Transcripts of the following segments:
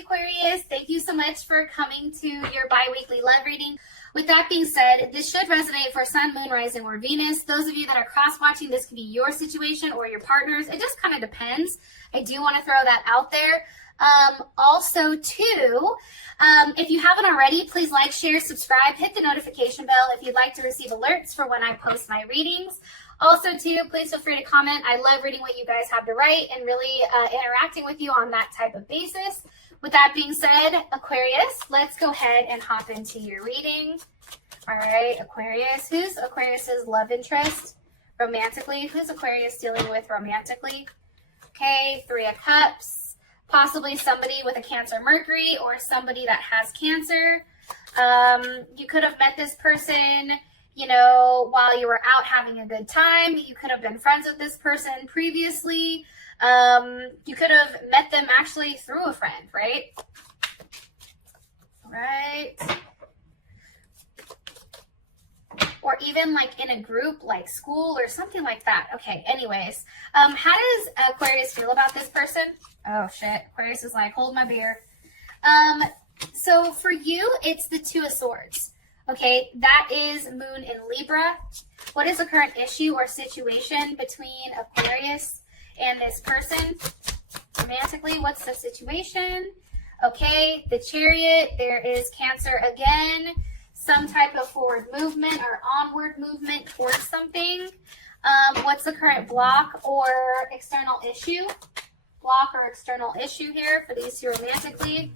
Aquarius. Thank you so much for coming to your bi-weekly love reading. With that being said, this should resonate for Sun, Moon, Rising, or Venus. Those of you that are cross-watching, this could be your situation or your partner's. It just kind of depends. I do want to throw that out there. Also, too, if you haven't already, please like, share, subscribe, hit the notification bell if you'd like to receive alerts for when I post my readings. Also, too, please feel free to comment. I love reading what you guys have to write and really interacting with you on that type of basis. With that being said, Aquarius, let's go ahead and hop into your reading. All right, Aquarius. Who's Aquarius's love interest romantically? Who's Aquarius dealing with romantically? Okay, Three of Cups. Possibly somebody with a Cancer Mercury or somebody that has Cancer. You could have met this person, you know, while you were out having a good time. You could have been friends with this person previously. You could have met them actually through a friend, right? Right. Or even like in a group like school or something like that. Okay, anyways. How does Aquarius feel about this person? Oh shit, Aquarius is like, hold my beer. So for you, it's the Two of Swords. Okay, that is Moon in Libra. What is the current issue or situation between Aquarius and this person? Romantically, what's the situation? Okay, the Chariot, there is Cancer again. Some type of forward movement or onward movement towards something. What's the current block or external issue? Block or external issue here for these two romantically.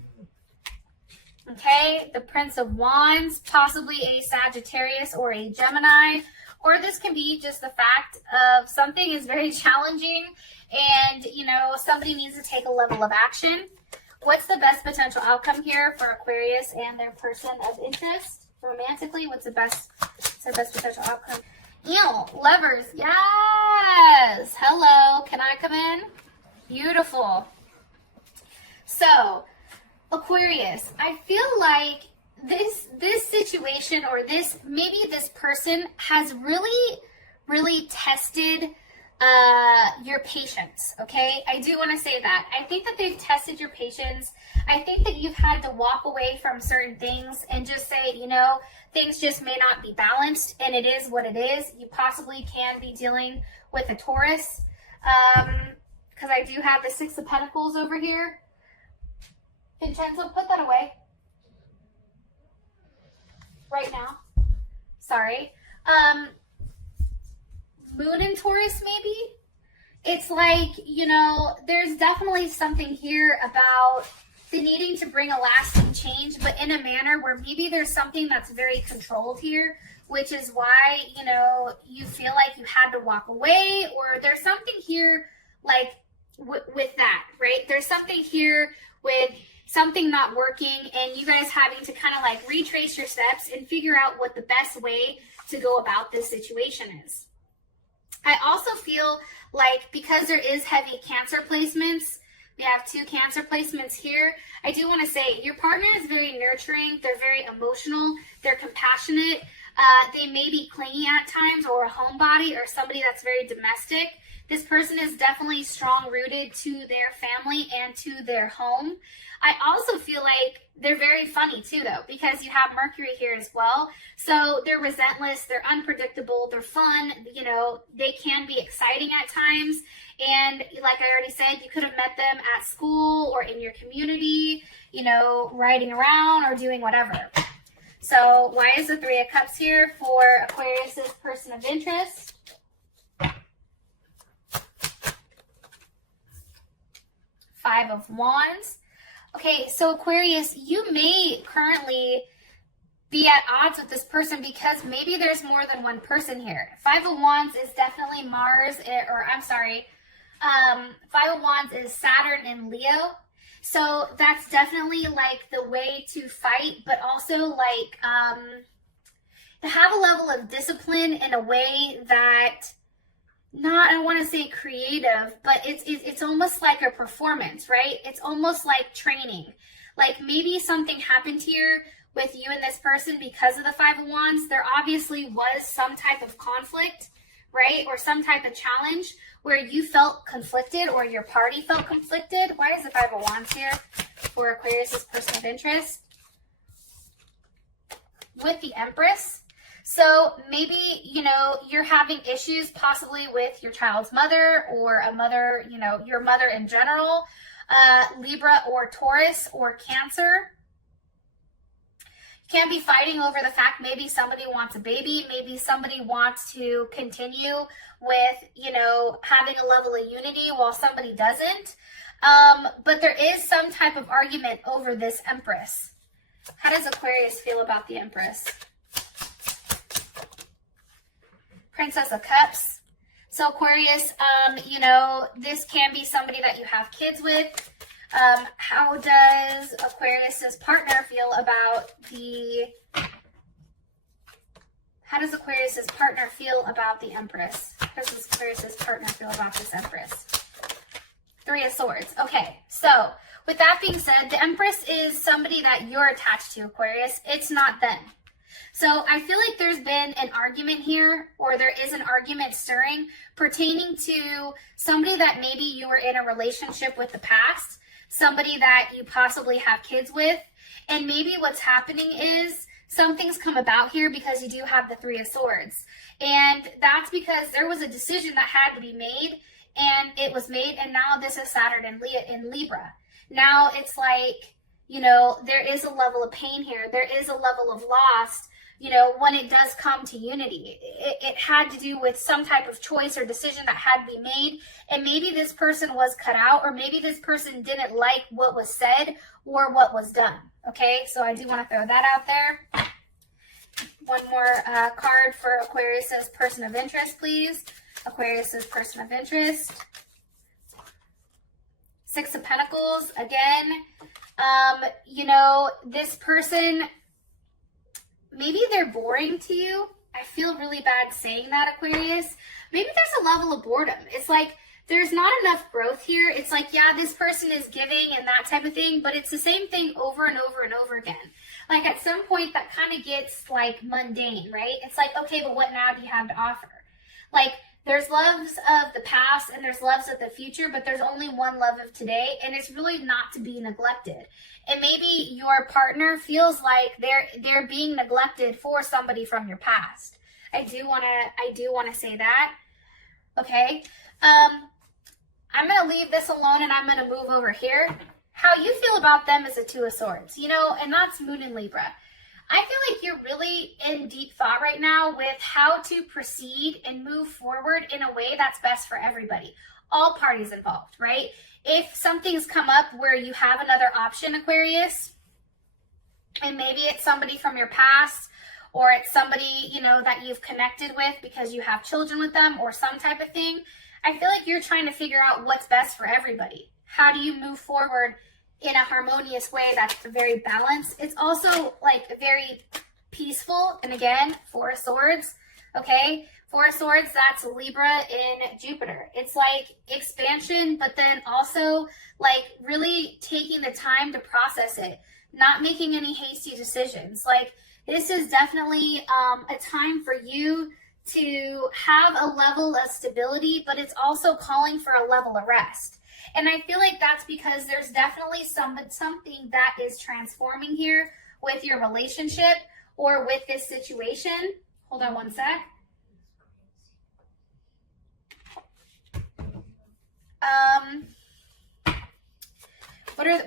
Okay, the Prince of Wands, possibly a Sagittarius or a Gemini. Or this can be just the fact of something is very challenging and, you know, somebody needs to take a level of action. What's the best potential outcome here for Aquarius and their person of interest? Romantically, what's the best potential outcome? Ew, Lovers, yes! Hello, can I come in? Beautiful. So, Aquarius, I feel like this situation or maybe this person has really tested your patience, okay? I do want to say that. I think that they've tested your patience. I think that you've had to walk away from certain things and just say, you know, things just may not be balanced, and it is what it is. You possibly can be dealing with a Taurus, because I do have the Six of Pentacles over here. Vincenzo, put that away. Right now. Sorry. Moon in Taurus, maybe? It's like, you know, there's definitely something here about the needing to bring a lasting change, but in a manner where maybe there's something that's very controlled here, which is why, you know, you feel like you had to walk away, or there's something here like with that, right? There's something here with something not working and you guys having to kind of like retrace your steps and figure out what the best way to go about this situation is. I also feel like because there is heavy Cancer placements, we have two Cancer placements here. I do want to say your partner is very nurturing. They're very emotional. They're compassionate. They may be clingy at times, or a homebody, or somebody that's very domestic. This person is definitely strong-rooted to their family and to their home. I also feel like they're very funny too, though, because you have Mercury here as well. So they're relentless, they're unpredictable, they're fun, you know, they can be exciting at times. And like I already said, you could have met them at school or in your community, you know, riding around or doing whatever. So why is the Three of Cups here for Aquarius's person of interest? Five of Wands. Okay, so Aquarius, you may currently be at odds with this person because maybe there's more than one person here. Five of Wands is definitely Mars, Five of Wands is Saturn in Leo. So that's definitely like the way to fight, but also like to have a level of discipline in a way that, I don't want to say creative, but it's almost like a performance, right? It's almost like training. Like maybe something happened here with you and this person because of the Five of Wands. There obviously was some type of conflict, right? Or some type of challenge where you felt conflicted or your party felt conflicted. Why is the Five of Wands here for Aquarius's person of interest? With the Empress. So maybe, you know, you're having issues possibly with your child's mother or a mother, you know, your mother in general, Libra or Taurus or Cancer. You can't be fighting over the fact maybe somebody wants a baby, maybe somebody wants to continue with, you know, having a level of unity while somebody doesn't. But there is some type of argument over this Empress. How does Aquarius feel about the Empress? Princess of Cups. So Aquarius, you know, this can be somebody that you have kids with. How does Aquarius's partner feel about the Empress? How does Aquarius's partner feel about this Empress? Three of Swords. Okay, so with that being said, the Empress is somebody that you're attached to, Aquarius. It's not them. So I feel like there's been an argument here, or there is an argument stirring pertaining to somebody that maybe you were in a relationship with the past, somebody that you possibly have kids with, and maybe what's happening is something's come about here because you do have the Three of Swords. And that's because there was a decision that had to be made, and it was made, and now this is Saturn in Libra. Now it's like, you know, there is a level of pain here. There is a level of loss, you know, when it does come to unity. It had to do with some type of choice or decision that had to be made. And maybe this person was cut out, or maybe this person didn't like what was said or what was done. Okay, so I do want to throw that out there. One more card for Aquarius's person of interest, please. Aquarius's person of interest. Six of Pentacles, again. You know, this person, maybe they're boring to you. I feel really bad saying that, Aquarius. Maybe there's a level of boredom. It's like there's not enough growth here. It's like, yeah, this person is giving and that type of thing, but it's the same thing over and over and over again. Like at some point that kind of gets like mundane, right? It's like, okay, but what now do you have to offer? Like there's loves of the past and there's loves of the future, but there's only one love of today, and it's really not to be neglected. And maybe your partner feels like they're being neglected for somebody from your past. I do want to say that. Okay. I'm going to leave this alone and I'm going to move over here. How you feel about them is a Two of Swords, you know, and that's Moon in Libra. I feel like you're really in deep thought right now with how to proceed and move forward in a way that's best for everybody. All parties involved, right? If something's come up where you have another option, Aquarius, and maybe it's somebody from your past, or it's somebody, you know, that you've connected with because you have children with them or some type of thing, I feel like you're trying to figure out what's best for everybody. How do you move forward in a harmonious way that's very balanced? It's also like very peaceful. And again, Four of Swords, okay? Four of Swords, that's Libra in Jupiter. It's like expansion, but then also like really taking the time to process it, not making any hasty decisions. Like this is definitely a time for you to have a level of stability, but it's also calling for a level of rest. And I feel like that's because there's definitely something that is transforming here with your relationship or with this situation. Hold on one sec.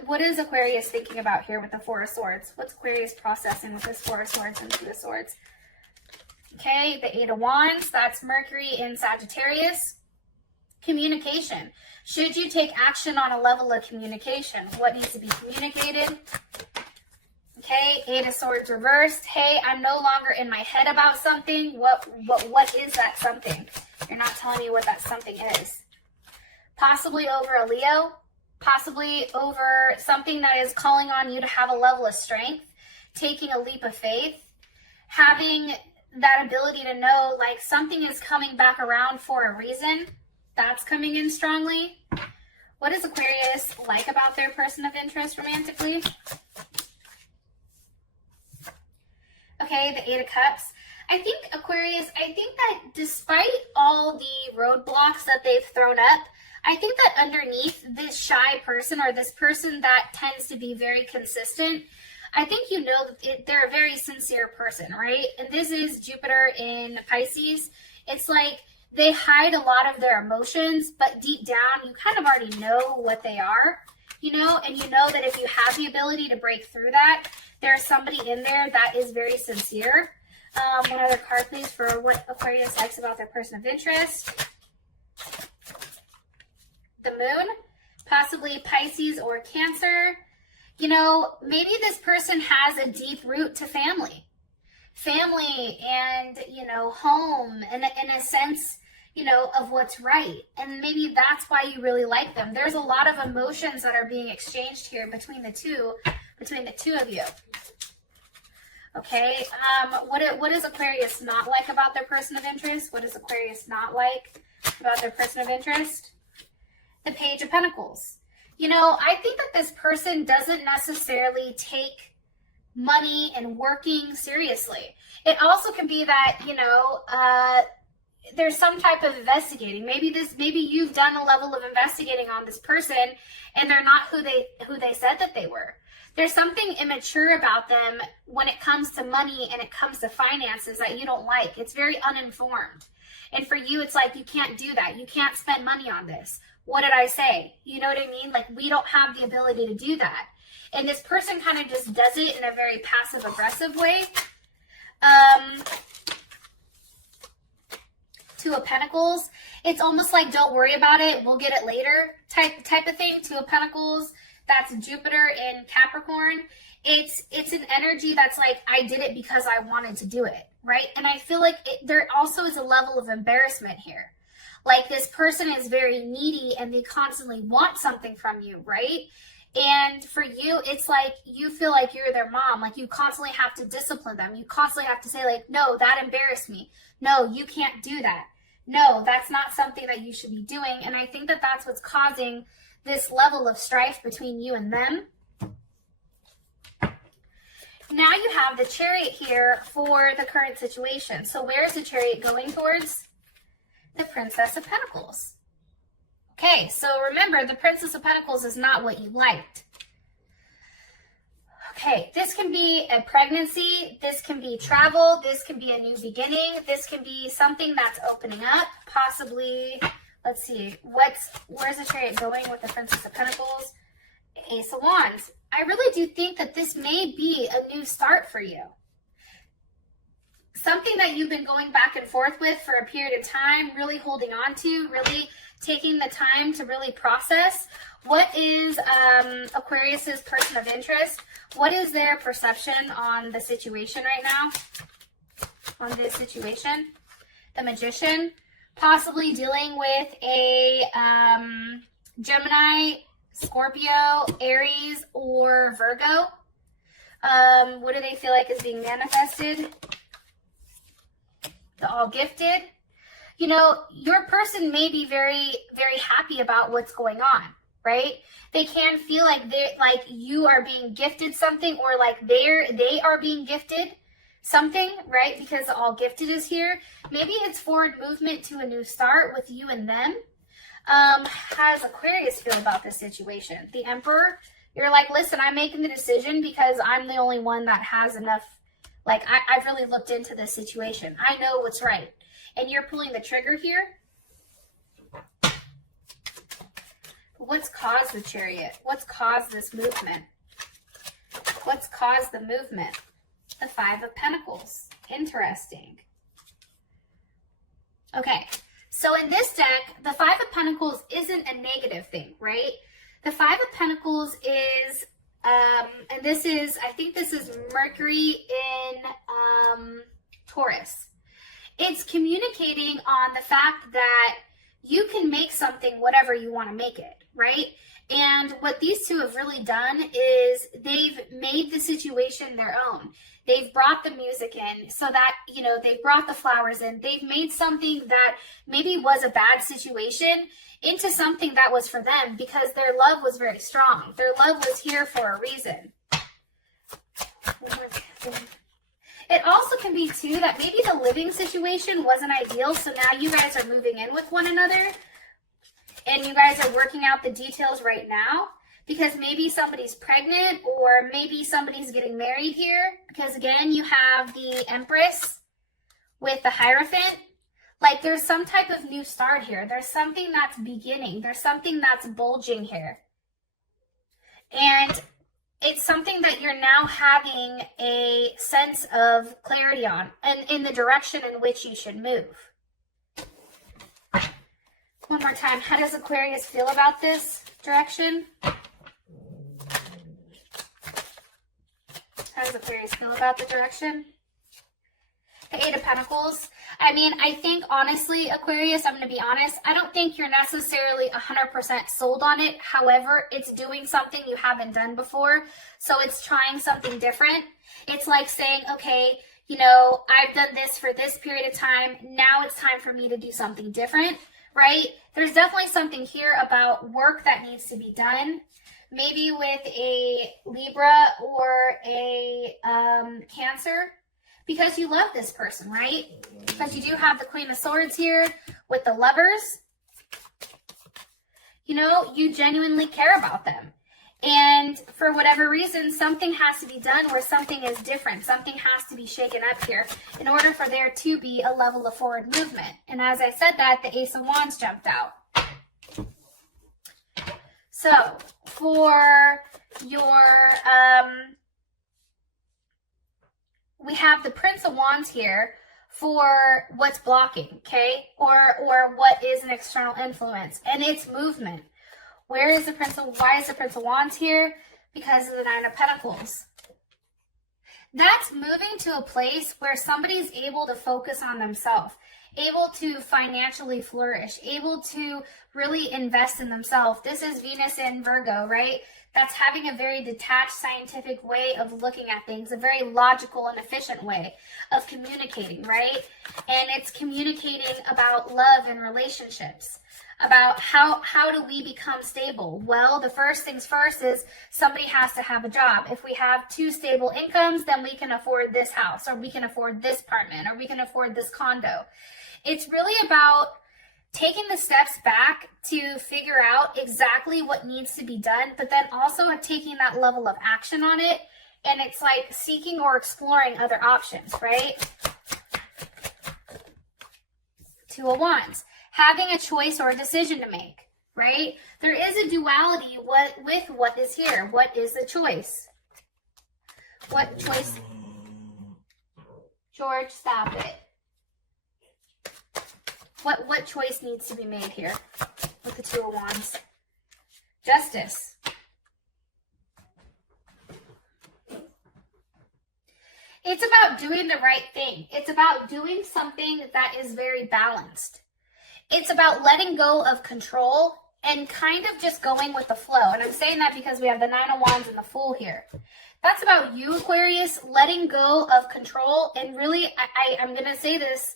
What is Aquarius thinking about here with the Four of Swords? What's Aquarius processing with this Four of Swords and Two of Swords? Okay, the Eight of Wands, that's Mercury in Sagittarius. Communication. Should you take action on a level of communication? What needs to be communicated? Okay, Eight of Swords reversed. Hey, I'm no longer in my head about something. What is that something? You're not telling me what that something is. Possibly over a Leo. Possibly over something that is calling on you to have a level of strength. Taking a leap of faith. Having that ability to know like something is coming back around for a reason. That's coming in strongly. What does Aquarius like about their person of interest romantically? Okay, the Eight of Cups. I think, Aquarius, I think that despite all the roadblocks that they've thrown up, I think that underneath this shy person, or this person that tends to be very consistent, I think you know that they're a very sincere person, right? And this is Jupiter in Pisces. It's like they hide a lot of their emotions, but deep down, you kind of already know what they are, you know? And you know that if you have the ability to break through that, there's somebody in there that is very sincere. One other card, please, for what Aquarius likes about their person of interest. The Moon, possibly Pisces or Cancer. You know, maybe this person has a deep root to family. Family and, you know, home, and in a sense, you know, of what's right. And maybe that's why you really like them. There's a lot of emotions that are being exchanged here between the two of you. Okay, what does Aquarius not like about their person of interest? What does Aquarius not like about their person of interest? The Page of Pentacles. You know, I think that this person doesn't necessarily take money and working seriously. It also can be that, you know, there's some type of investigating. Maybe you've done a level of investigating on this person and they're not who they said that they were. There's something immature about them when it comes to money and it comes to finances that you don't like. It's very uninformed. And for you, it's like, you can't do that. You can't spend money on this. What did I say? You know what I mean? Like, we don't have the ability to do that. And this person kind of just does it in a very passive aggressive way. Two of Pentacles. It's almost like, don't worry about it, we'll get it later type of thing. Two of Pentacles. That's Jupiter in Capricorn. It's an energy that's like, I did it because I wanted to do it, right? And I feel like there also is a level of embarrassment here. Like, this person is very needy and they constantly want something from you, right? And for you, it's like you feel like you're their mom. Like, you constantly have to discipline them. You constantly have to say, like, no, that embarrassed me. No, you can't do that. No, that's not something that you should be doing. And I think that that's what's causing this level of strife between you and them. Now you have the Chariot here for the current situation. So where is the Chariot going towards? The Princess of Pentacles. Okay, so remember, the Princess of Pentacles is not what you liked. Okay, this can be a pregnancy, this can be travel, this can be a new beginning, this can be something that's opening up, possibly. Let's see, where's the Chariot going with the Princess of Pentacles? Ace of Wands. I really do think that this may be a new start for you. Something that you've been going back and forth with for a period of time, really holding on to, really taking the time to really process. What is Aquarius's person of interest? What is their perception on the situation right now? On this situation? The Magician. Possibly dealing with a Gemini, Scorpio, Aries, or Virgo. What do they feel like is being manifested? The All Gifted. You know, your person may be very, very happy about what's going on, right? They can feel like you are being gifted something, or like they are being gifted something, right? Because the All Gifted is here. Maybe it's forward movement to a new start with you and them. How does Aquarius feel about this situation? The Emperor, you're like, listen, I'm making the decision because I'm the only one that has enough. Like, I've really looked into this situation. I know what's right. And you're pulling the trigger here. What's caused the Chariot? What's caused this movement? What's caused the movement? The Five of Pentacles. Interesting. Okay, so in this deck, the Five of Pentacles isn't a negative thing, right? The Five of Pentacles is, and this is, I think this is Mercury in Taurus. It's communicating on the fact that you can make something whatever you want to make it, right? And what these two have really done is they've made the situation their own. They've brought the music in so that, you know, they've brought the flowers in. They've made something that maybe was a bad situation into something that was for them because their love was very strong. Their love was here for a reason. It also can be too that maybe the living situation wasn't ideal, so now you guys are moving in with one another and you guys are working out the details right now, because maybe somebody's pregnant or maybe somebody's getting married here, because again, you have the Empress with the Hierophant. Like there's some type of new start here. There's something that's beginning. There's something that's bulging here. And it's something that you're now having a sense of clarity on and in the direction in which you should move. One more time. How does Aquarius feel about this direction? How does Aquarius feel about the direction? The Eight of Pentacles. I mean, I think honestly, Aquarius, I'm going to be honest, I don't think you're necessarily 100% sold on it. However, it's doing something you haven't done before. So it's trying something different. It's like saying, okay, you know, I've done this for this period of time. Now it's time for me to do something different, right? There's definitely something here about work that needs to be done. Maybe with a Libra or a Cancer, because you love this person, right? Because you do have the Queen of Swords here with the Lovers. You know, you genuinely care about them. And for whatever reason, something has to be done where something is different. Something has to be shaken up here in order for there to be a level of forward movement. And as I said that, the Ace of Wands jumped out. So for your, we have the Prince of Wands here for what's blocking, okay? Or what is an external influence, and it's movement. Why is the Prince of Wands here? Because of the Nine of Pentacles. That's moving to a place where somebody's able to focus on themselves, able to financially flourish, able to really invest in themselves. This is Venus in Virgo, right? That's having a very detached scientific way of looking at things, a very logical and efficient way of communicating, right? And it's communicating about love and relationships, about how do we become stable? Well, the first things first is somebody has to have a job. If we have two stable incomes, then we can afford this house, or we can afford this apartment, or we can afford this condo. It's really about taking the steps back to figure out exactly what needs to be done, but then also taking that level of action on it. And it's like seeking or exploring other options, right? Two of Wands, having a choice or a decision to make, right? There is a duality with what is here. What is the choice? What choice? George, stop it. What choice needs to be made here with the Two of Wands? Justice. It's about doing the right thing. It's about doing something that is very balanced. It's about letting go of control and kind of just going with the flow. And I'm saying that because we have the Nine of Wands and the Fool here. That's about you, Aquarius, letting go of control and really, I'm going to say this,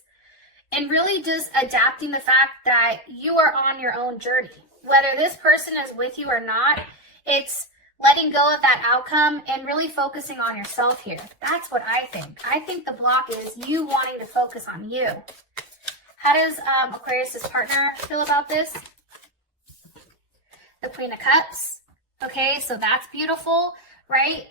and really just adapting the fact that you are on your own journey. Whether this person is with you or not, it's letting go of that outcome and really focusing on yourself here. That's what I think. I think the block is you wanting to focus on you. How does Aquarius' partner feel about this? The Queen of Cups. Okay, so that's beautiful, right?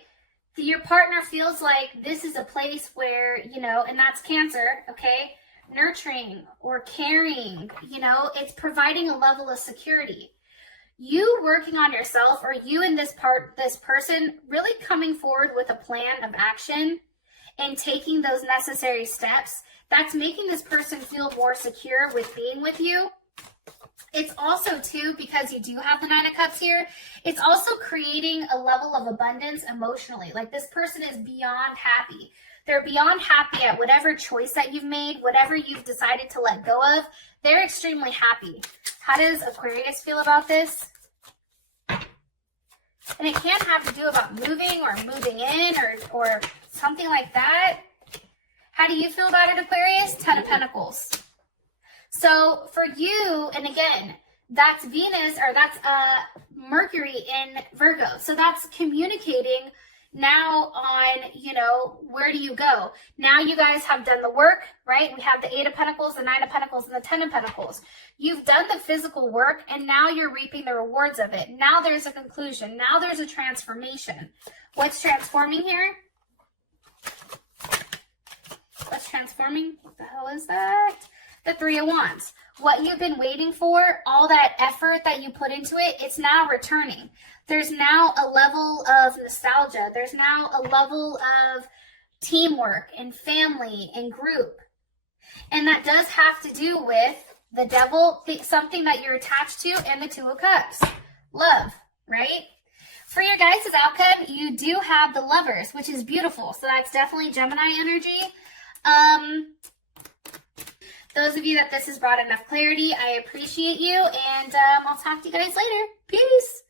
Your partner feels like this is a place where, you know, and that's Cancer, okay? Nurturing or caring, you know, it's providing a level of security. You working on yourself, or you and this person really coming forward with a plan of action and taking those necessary steps, that's making this person feel more secure with being with you. It's also too, because you do have the Nine of Cups here, it's also creating a level of abundance emotionally. Like this person is beyond happy. They're beyond happy at whatever choice that you've made, whatever you've decided to let go of. They're extremely happy. How does Aquarius feel about this? And it can have to do about moving or moving in or something like that. How do you feel about it, Aquarius? Ten of Pentacles. So for you, and again, that's Venus, or that's Mercury in Virgo. So that's communicating now on, you know, where do you go? Now you guys have done the work, right? We have the 8 of Pentacles, the 9 of Pentacles, and the 10 of Pentacles. You've done the physical work, and now you're reaping the rewards of it. Now there's a conclusion. Now there's a transformation. What's transforming here? What's transforming? What the hell is that? The 3 of Wands. What you've been waiting for, all that effort that you put into it, it's now returning. There's now a level of nostalgia. There's now a level of teamwork and family and group. And that does have to do with the devil, something that you're attached to, and the 2 of Cups. Love, right? For your guys' outcome, you do have the Lovers, which is beautiful. So that's definitely Gemini energy. Those of you that this has brought enough clarity, I appreciate you. And I'll talk to you guys later. Peace.